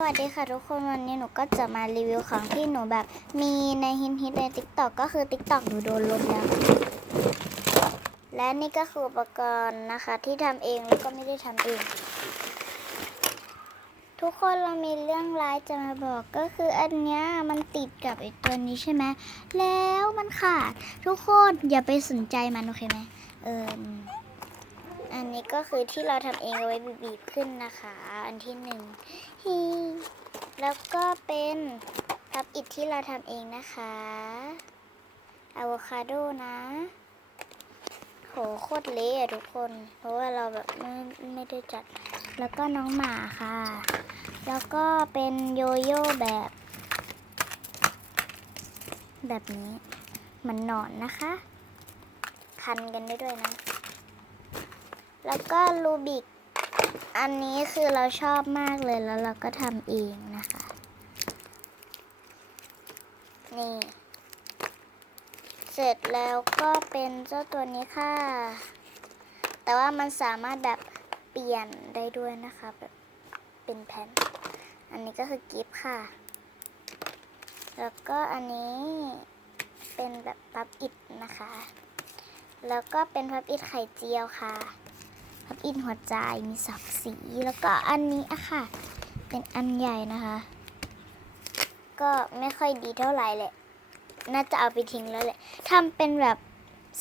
สวัสดีค่ะทุกคนวันนี้หนูก็จะมารีวิวของที่หนูแบบมีในฮิตฮิตใน t ิ k t o k ก็คือ t ิ k t o k หนูโดนลบแล้ว และนี่ก็คืออุปกรณ์นะคะที่ทำเองแล้วก็ไม่ได้ทำเอง ทุกคนเรามีเรื่องร้ายจะมาบอกก็คืออันเนี้ยมันติดกับไอ้ตัวนี้ใช่ไหมแล้วมันขาด ทุกคนอย่าไปสนใจมันโอเคไหมเออ อันนี้ก็คือที่เราทำเองเอาไว้บีบขึ้นนะคะ อันที่หนึ่งฮีแล้วก็เป็นพับอิฐที่เราทำเองนะคะอะโวคาโดนะโหโคตรเละอะทุกคน เพราะว่าเราแบบไม่ไม่ได้จัด แล้วก็น้องหมาค่ะ แล้วก็เป็นโยโย่แบบ แบบนี้เหมือนหนอนนะคะ คันกันได้ด้วยนะ แล้วก็รูบิก อันนี้คือเราชอบมากเลยแล้วเราก็ทำเองนะคะ นี่ เสร็จแล้วก็เป็นเจ้าตัวนี้ค่ะ แต่ว่ามันสามารถแบบเปลี่ยนได้ด้วยนะคะแบบเป็นแผ่น อันนี้ก็คือกิฟต์ค่ะ แล้วก็อันนี้เป็นแบบพับอิดนะคะ แล้วก็เป็นพับอิดไข่เจียวค่ะ พับอินหัวใจมีสับสีแล้วก็อันนี้อะค่ะ เป็นอันใหญ่นะคะ ก็ไม่ค่อยดีเท่าไหร่แหละ น่าจะเอาไปทิ้งแล้วแหละทำเป็นแบบ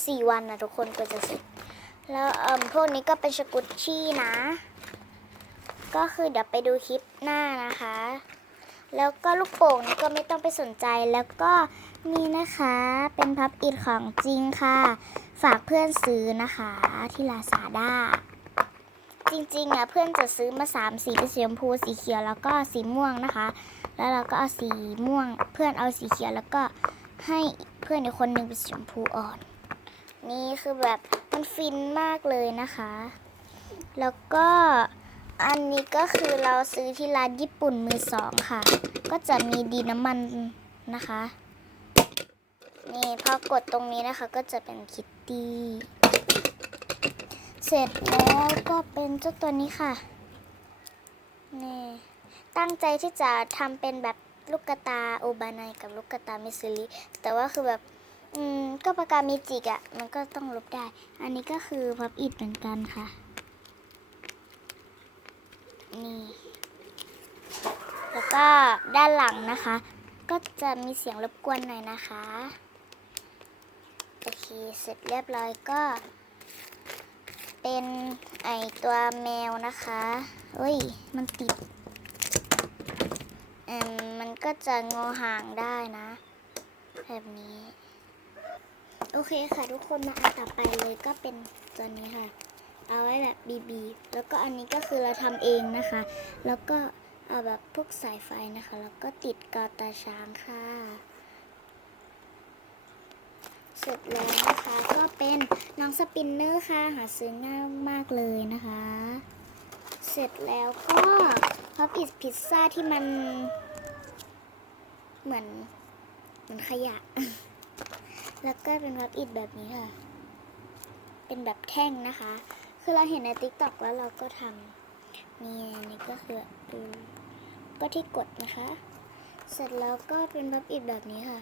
สี่วันนะทุกคนกว่าจะเสร็จ แล้วเอ่มพวกนี้ก็เป็นสกุตชี่นะ ก็คือเดี๋ยวไปดูคลิปหน้านะคะ แล้วก็ลูกโป่งนี่ก็ไม่ต้องไปสนใจแล้วก็นี่นะคะเป็นพับอิดของจริงค่ะ ฝากเพื่อนซื้อนะคะที่ลาซาด้า จริงๆอะเพื่อนจะซื้อมาสามสีเป็นสีชมพูสีเขียวแล้วก็สีม่วงนะคะ แล้วเราก็เอาสีม่วง เพื่อนเอาสีเขียวแล้วก็ให้เพื่อนอีกคนหนึ่งเป็นสีชมพูอ่อน นี่คือแบบมันฟินมากเลยนะคะ แล้วก็อันนี้ก็คือเราซื้อที่ร้านญี่ปุ่นมือสองค่ะ ก็จะมีดีน้ำมันนะคะ นี่พอกดตรงนี้นะคะก็จะเป็นคิตตี้ เสร็จแล้วก็เป็นเจ้าตัวนี้ค่ะ นี่ ตั้งใจที่จะทำเป็นแบบลูกกระตาโอบานายกับลูกกระตามิสซิลิแต่ว่าคือแบบอืมก็ปากกาเมจิกอะ่ะ มันก็ต้องลบได้ อันนี้ก็คือพับอิดเหมือนกันค่ะ นี่ แล้วก็ด้านหลังนะคะ ก็จะมีเสียงรบกวนหน่อยนะคะ โอเค เสร็จเรียบร้อยก็ เป็นไอตัวแมวนะคะเอ้ย มันติดอืมมันก็จะงอห่างได้นะ แบบนี้ โอเคค่ะทุกคนมาอันต่อไปเลยก็เป็นตัวนี้ค่ะ เอาไว้แบบบีบีแล้วก็อันนี้ก็คือเราทำเองนะคะ แล้วก็เอาแบบพวกสายไฟนะคะ แล้วก็ติดกาวตาช้างค่ะ สร็จแล้วนะคะก็เป็นน้องสปินเนอร์ค่ะ หาซื้อง่ายมากเลยนะคะ เสร็จแล้วก็พับอิดพิซซ่าที่มัน เหมือนเหมือนขยะ แล้วก็เป็นพับอิดแบบนี้ค่ะ เป็นแบบแท่งนะคะ คือเราเห็นในติ๊กต็อกแล้วเราก็ทำนี่นี่ก็คือก็ที่กดนะคะ เสร็จแล้วก็เป็นพับอิดแบบนี้ค่ะ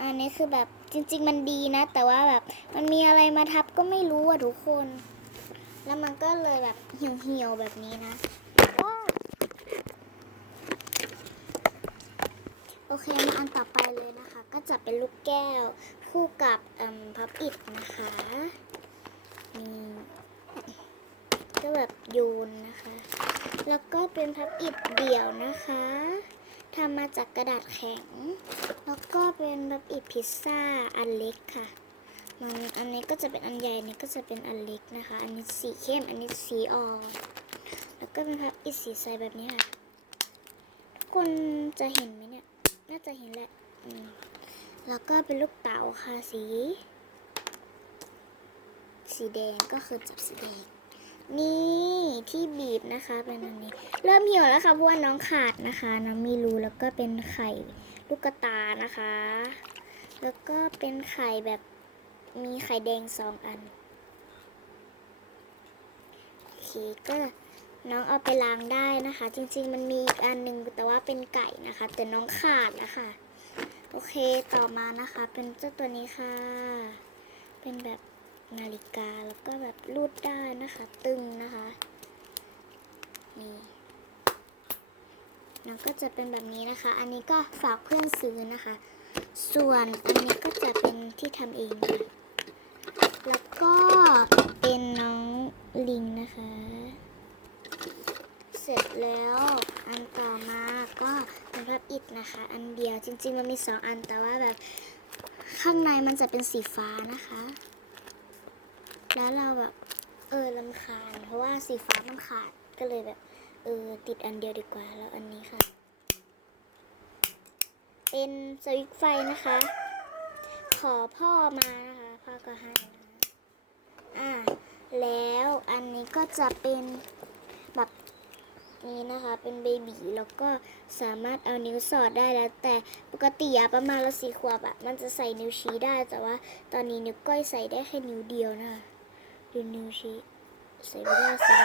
อันนี้คือแบบ จริง ๆ มันดีนะ แต่ว่าแบบมันมีอะไรมาทับก็ไม่รู้อะทุกคน แล้วมันก็เลยแบบเหี่ยวๆแบบนี้นะโอเคมาอันต่อไปเลยนะคะ ก็จะเป็นลูกแก้วคู่กับอ่มพับอิดนะคะนี่ก็แบบโยนนะคะ แล้วก็เป็นพับอิดเดี่ยวนะคะ ทำมาจากกระดาษแข็ง แล้วก็เป็นแบบอิพิซซ่าอันเล็กค่ะ มันอันนี้ก็จะเป็นอันใหญ่อันนี้ก็จะเป็นอันเล็กนะคะ อันนี้สีเข้ม อันนี้สีอ่อนแล้วก็เป็นพับอิสีใสแบบนี้ค่ะ ทุกคนจะเห็นไหมเนี่ย น่าจะเห็นแหละแล้วก็เป็นลูกเต๋าค่ะสี สีแดงก็คือจับสีแดง นี่ที่บีบนะคะเป็นอันนี้ เริ่มเหี่ยวแล้วค่ะเพราะว่าน้องขาดนะคะน้องมีรูแล้วก็เป็นไข่ลูกกตานะคะ แล้วก็เป็นไข่แบบมีไข่แดงสองอันโอเคก็น้องเอาไปล้างได้นะคะ จริงๆมันมีอีกอันหนึ่งแต่ว่าเป็นไก่นะคะ แต่น้องขาดนะคะ โอเคต่อมานะคะ เป็นเจ้าตัวนี้ค่ะ เป็นแบบ นาฬิกาแล้วก็แบบรูดได้นะคะ ตึงนะคะนี่น้องก็จะเป็นแบบนี้นะคะ อันนี้ก็ฝากเพื่อนซื้อนะคะ ส่วนอันนี้ก็จะเป็นที่ทำเองค่ะแล้วก็เป็นน้องลิงนะคะ เสร็จแล้วอันต่อมาก็เป็นพับอิฐนะคะ อันเดียวจริงๆมันมีสองอันแต่ว่าแบบข้างในมันจะเป็นสีฟ้านะคะ แล้วเราแบบ เออลำคาญ เพราะว่าสีฟ้ามันขาดก็เลยแบบ เออ ติดอันเดียวดีกว่า แล้วอันนี้ค่ะ เป็นสวิตไฟนะคะ ขอพ่อมานะคะ พ่อก็ให้นะอ่าแล้วอันนี้ก็จะเป็นแบบนี้นะคะ เป็นเบบีแล้วก็สามารถเอานิ้วสอดได้แล้ว แต่ปกติอะประมาณเราสี่ขวบอะมันจะใส่นิ้วชี้ได้ แต่ว่าตอนนี้นิ้วก้อยใส่ได้แค่นิ้วเดียวนะคะ ดูนิวชีใส่ไม่ได้ใส่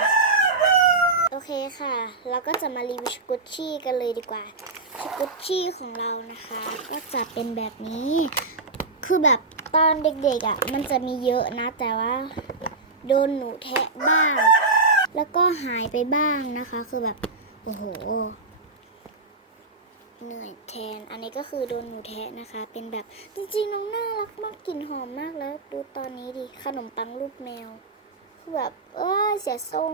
โอเคค่ะ เราก็จะมารีวิวสกุชชี่กันเลยดีกว่าสกุชชี่ของเรานะคะ ก็จะเป็นแบบนี้ คือแบบตอนเด็กๆอะ่ะ มันจะมีเยอะนะ แต่ว่า โดนหนูแทะบ้าง แล้วก็หายไปบ้างนะคะ คือแบบ โอ้โห เหนื่อยแทน อันนี้ก็คือโดนหนูแทะนะคะ เป็นแบบจริงๆน้องน่ารักมากกลิ่นหอมมากแล้ว ดูตอนนี้ดิขนมปังรูปแมวคือแบบเออเสียทรง